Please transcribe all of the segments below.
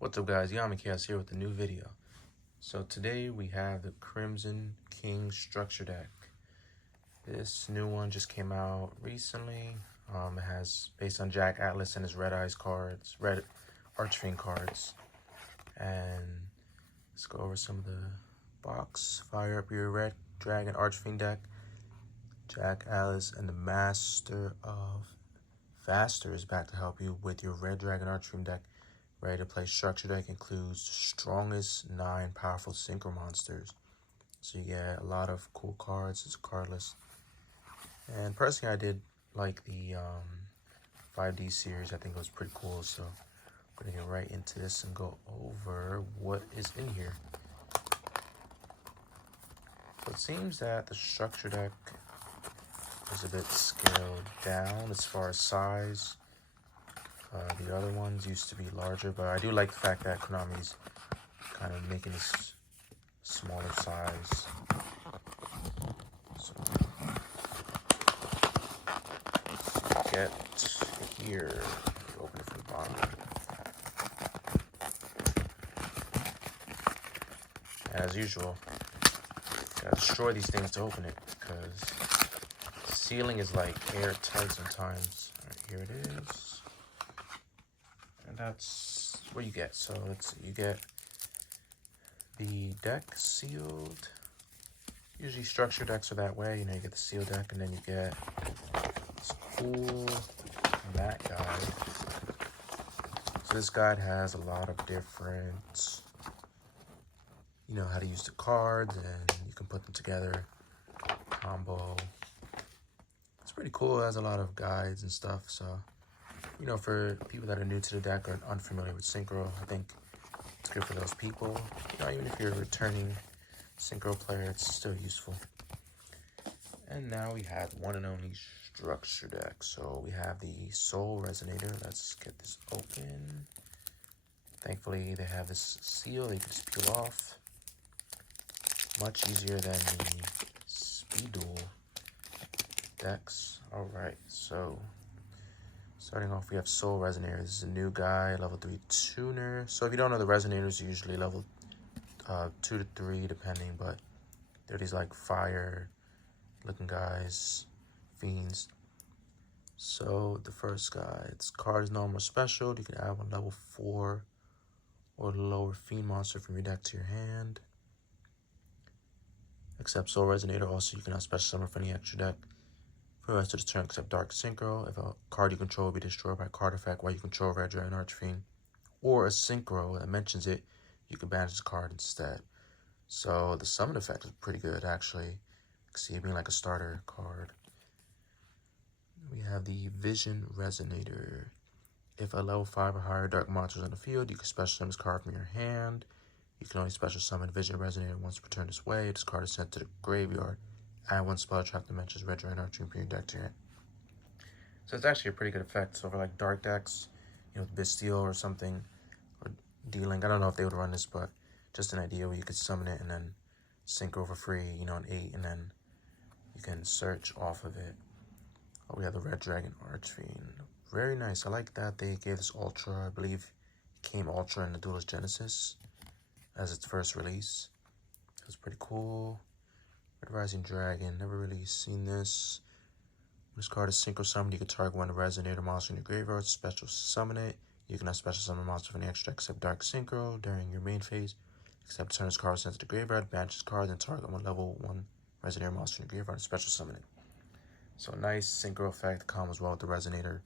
What's up guys, Yugioh here with a new video. So today we have the Crimson King structure deck. This new one just came out recently. It has, based on Jack Atlas and his Red Eyes cards, Red Archfiend cards. And let's go over some of the box. Fire up your Red Dragon Archfiend deck. Jack Atlas and the Master of Faster is back to help you with your Red Dragon Archfiend deck. Ready to play structure deck includes the strongest 9 powerful synchro monsters. So you get a lot of cool cards. It's a card list. And personally, I did like the 5D series. I think it was pretty cool. So I'm going to get right into this and go over what is in here. So it seems that the structure deck is a bit scaled down as far as size. The other ones used to be larger, but I do like the fact that Konami's kind of making this smaller size. So, get here, open it from the bottom. As usual, gotta destroy these things to open it because the sealing is like airtight sometimes. All right, here it is. And that's what you get. So let's see, you get the deck sealed. Usually structure decks are that way, you know, you get the sealed deck and then you get this cool mat guide. So this guide has a lot of different, you know, how to use the cards and you can put them together, combo. It's pretty cool, it has a lot of guides and stuff, so you know, for people that are new to the deck or unfamiliar with Synchro, I think it's good for those people. You know, even if you're a returning Synchro player, it's still useful. And now we have one and only structure deck. So we have the Soul Resonator. Let's get this open. Thankfully, they have this seal that you can just peel off. Much easier than the Speed Duel decks. All right, so starting off, we have Soul Resonator. This is a new guy, level 3 tuner. So if you don't know, the Resonators are usually level 2 to 3, depending, but they're these like fire-looking guys, fiends. So the first guy, its card is normal or special. You can add one level 4 or lower fiend monster from your deck to your hand. Except Soul Resonator, also you can have special summon from the extra deck. For the rest of the turn, except Dark Synchro. If a card you control will be destroyed by a card effect while you control Red Dragon Archfiend, or a Synchro that mentions it, you can banish the card instead. So the summon effect is pretty good, actually. I can see it being like a starter card. We have the Vision Resonator. If a level 5 or higher dark monster is on the field, you can special summon this card from your hand. You can only special summon Vision Resonator once per turn this way. This card is sent to the graveyard. Add one spell trap that mentions Red Dragon Archfiend from your deck to your hand. So it's actually a pretty good effect. So for like dark decks, you know, Bastille or something, or D-Link, I don't know if they would run this, but just an idea where you could summon it and then synchro for free, you know, an 8, and then you can search off of it. Oh, we have the Red Dragon Archfiend. Very nice. I like that they gave this Ultra. I believe it came Ultra in the Duelist Genesis as its first release. It was pretty cool. Red Rising Dragon, never really seen this. When this card is synchro summoned, you can target one Resonator monster in your graveyard, special summon it. You can have special summon a monster from the extra deck except Dark Synchro during your main phase. Except turn this card sent to the graveyard, banish this card, then target one level 1 Resonator monster in your graveyard and special summon it. So nice synchro effect, combos well with the Resonator.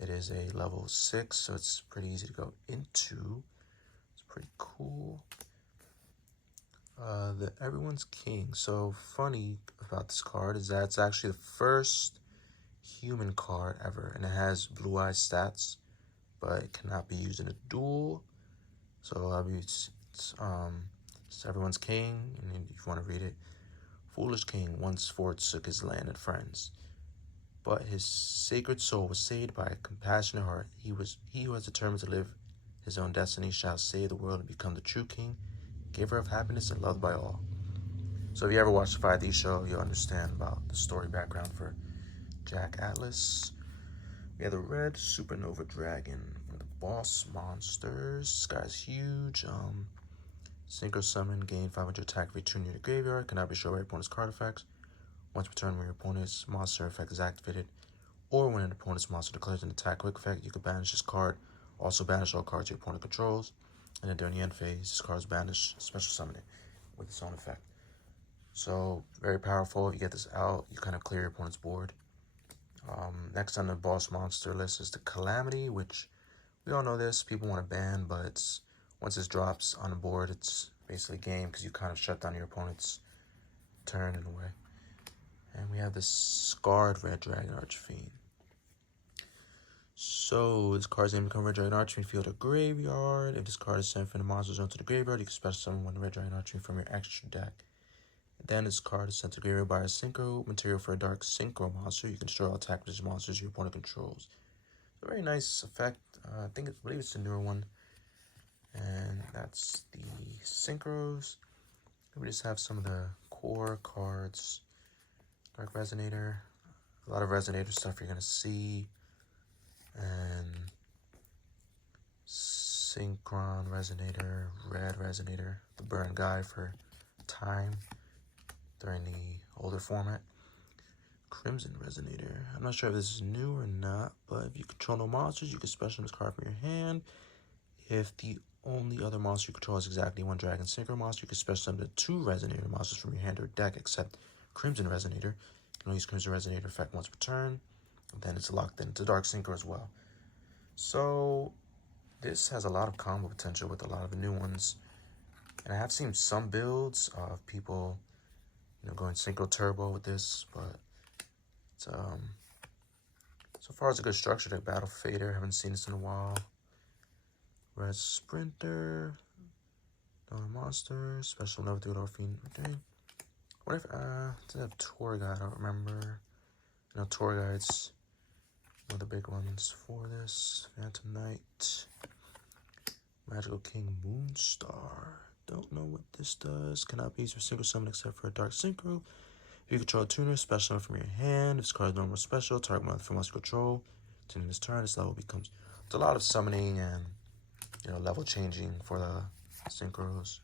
It is a level 6, so it's pretty easy to go into. It's pretty cool. The Everyone's King. So funny about this card is that it's actually the first human card ever, and it has blue eye stats, but it cannot be used in a duel. So it's Everyone's King, and if you want to read it, Foolish King once forsook his land and friends, but his sacred soul was saved by a compassionate heart. He who has determined to live his own destiny shall save the world and become the true king, giver of happiness and loved by all. So if you ever watched the 5D show, you'll understand about the story background for Jack Atlas. We have the Red Supernova Dragon from the boss monsters. This guy's huge. Synchro summon, gain 500 attack if you turn near the graveyard. Cannot be destroyed by your opponent's card effects. Once per turn, when your opponent's monster effect is activated, or when an opponent's monster declares an attack quick effect, you can banish this card. Also banish all cards your opponent controls. And then during the end phase, this card is banished, special summon it with its own effect. So, very powerful. If you get this out, you kind of clear your opponent's board. Next on the boss monster list is the Calamity, which we all know this. People want to ban, but once it drops on the board, it's basically game because you kind of shut down your opponent's turn in a way. And we have this Scarred Red Dragon Archfiend. So this card's name become Red Dragon Archfiend field or graveyard. If this card is sent from the monster zone to the graveyard, you can special summon one Red Dragon Archfiend from your extra deck. Then this card is sent to the graveyard by a synchro material for a dark synchro monster. You can destroy all attack position monsters your opponent controls. It's a very nice effect. I believe it's the newer one. And that's the synchros. We just have some of the core cards. Dark Resonator. A lot of Resonator stuff you're going to see. And Synchron Resonator, Red Resonator, the burn guy for time during the older format. Crimson Resonator. I'm not sure if this is new or not, but if you control no monsters, you can special this card from your hand. If the only other monster you control is exactly one Dragon Synchro monster, you can special summon the 2 Resonator monsters from your hand or deck, except Crimson Resonator. You can only use Crimson Resonator effect once per turn. And then it's locked into Dark Synchro as well. So this has a lot of combo potential with a lot of the new ones. And I have seen some builds of people, going Synchro Turbo with this, but it's, so far it's a good structure. Like Battle Fader, haven't seen this in a while. Red Sprinter, Donor Monster, Special Level 3 Fiend. What if, did have Tour Guide? I don't remember. Tour Guide's one of the big ones for this. Phantom Knight, Magical King Moonstar. Don't know what this does. Cannot be used for single summon except for a Dark Synchro. If you control a tuner, special summon from your hand. If this card is normal special, target monster from monster control. Tuning this turn, this level becomes. It's a lot of summoning and level changing for the synchros.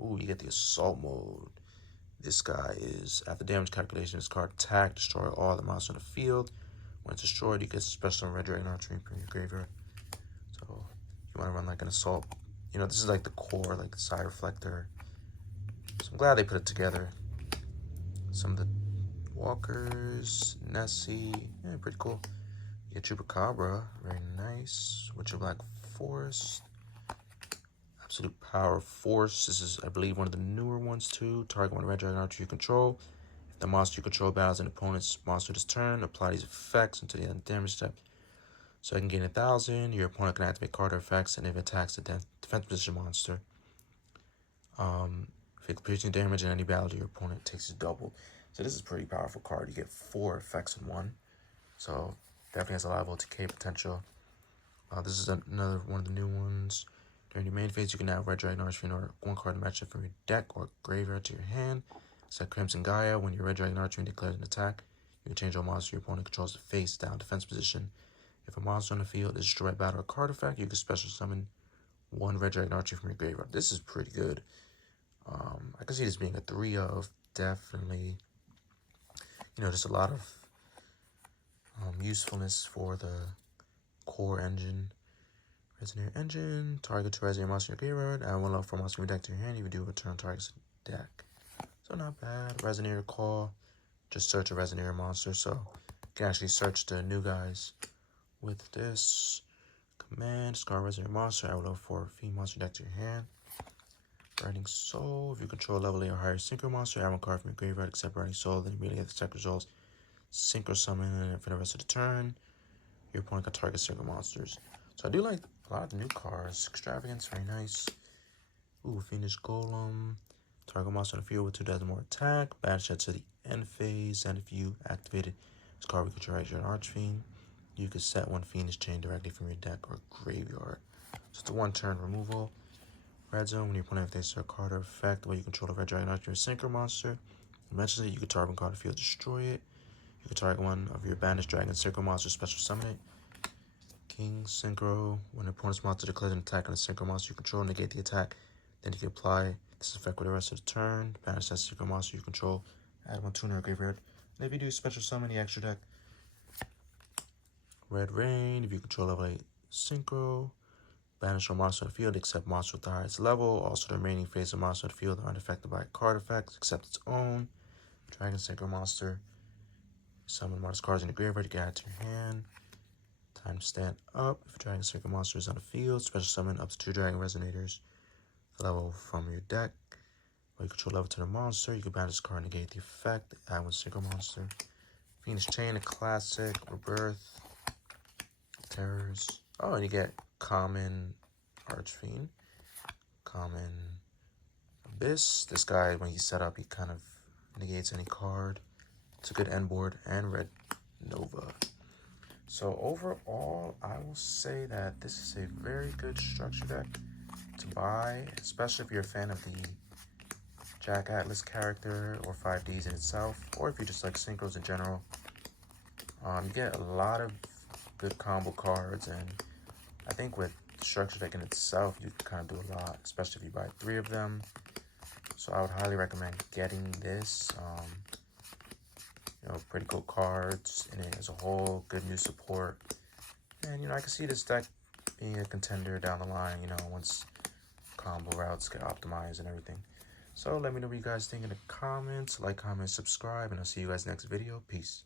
Ooh, you get the assault mode. This guy is, after damage calculation, this card attack, destroy all the monsters on the field. When it's destroyed, you get special Red Dragon Archfiend from your graveyard. So if you want to run like an assault, this is like the core, like the side reflector. So I'm glad they put it together. Some of the walkers, Nessie, pretty cool. You get Chupacabra, very nice. Witcher Black Forest. Absolute Power Force. This is, I believe, one of the newer ones too. Target one Red Dragon Archer you control. If the monster you control battles an opponent's monster this turn, apply these effects until the end of the damage step. So I can gain 1,000. Your opponent can activate card effects, and if it attacks the defense position monster, if it completes any damage in any battle, your opponent takes double. So this is a pretty powerful card. You get 4 effects in one. So definitely has a lot of OTK potential. This is another one of the new ones. During your main phase, you can add Red Dragon Archfiend or one card to match it from your deck or graveyard to your hand. Set Crimson Gaia. When your Red Dragon Archfiend declares an attack, you can change all monsters your opponent controls to face down defense position. If a monster on the field is destroyed by battle or card effect, you can special summon one Red Dragon Archfiend from your graveyard. This is pretty good. I can see this being a 3 of, definitely. Just a lot of usefulness for the core engine. Resonator Engine, target 2 Resonator monster in your graveyard, add 1 level 4 monster from your deck to your hand, if you do return target's deck. So not bad. Resonator Call, just search a Resonator monster, so you can actually search the new guys with this. Command, discard Resonator monster, add 1 level 4 fiend monster deck to your hand. Burning Soul, if you control level 8 or higher synchro monster, add 1 card from your graveyard except Burning Soul, then immediately get the attack results. Synchro summon, and for the rest of the turn, your opponent can target synchro monsters. So I do like a lot of the new cards. Extravagance, very nice. Ooh, Fiendish Golem. Target monster on the field with 2 dozen more attack. Banish that to the end phase. And if you activated this card, we control your Archfiend. You can set 1 Fiendish Chain directly from your deck or graveyard. So it's a 1-turn removal. Red Zone, when your opponent activates a card or effect, the way you control the Red Dragon Archer Synchro monster. Mentions it, you can target 1 card on the field, destroy it. You can target 1 of your banished Dragon Synchro monster, special summon it. King Synchro. When an opponent's monster declares an attack on a Synchro monster you control, negate the attack. Then you can apply this effect with the rest of the turn. Banish that Synchro monster you control. Add 1 tuner graveyard. And if you do special summon the extra deck, Red Rain. If you control level 8 Synchro, banish a monster on the field except monster with the highest level. Also, the remaining phase of monster on the field are unaffected by card effects except its own. Dragon Synchro monster. Summon monster cards in the graveyard you can add to your hand. Time to stand up. If a Dragon Synchro monster is on the field, special summon up to 2 Dragon Resonators. Level from your deck. Or you control level to the monster. You can banish this card and negate the effect. Add 1 Synchro monster. Phoenix Chain, a classic. Rebirth. Terrors. Oh, and you get common Archfiend. Common Abyss. This guy, when he's set up, he kind of negates any card. It's a good end board. And Red Nova. So overall, I will say that this is a very good structure deck to buy, especially if you're a fan of the Jack Atlas character or 5Ds in itself, or if you just like synchros in general. You get a lot of good combo cards, and I think with the structure deck in itself, you can kind of do a lot, especially if you buy 3 of them. So I would highly recommend getting this. Pretty cool cards in it as a whole, good new support. And, I can see this deck being a contender down the line, once combo routes get optimized and everything. So let me know what you guys think in the comments. Like, comment, subscribe, and I'll see you guys next video. Peace.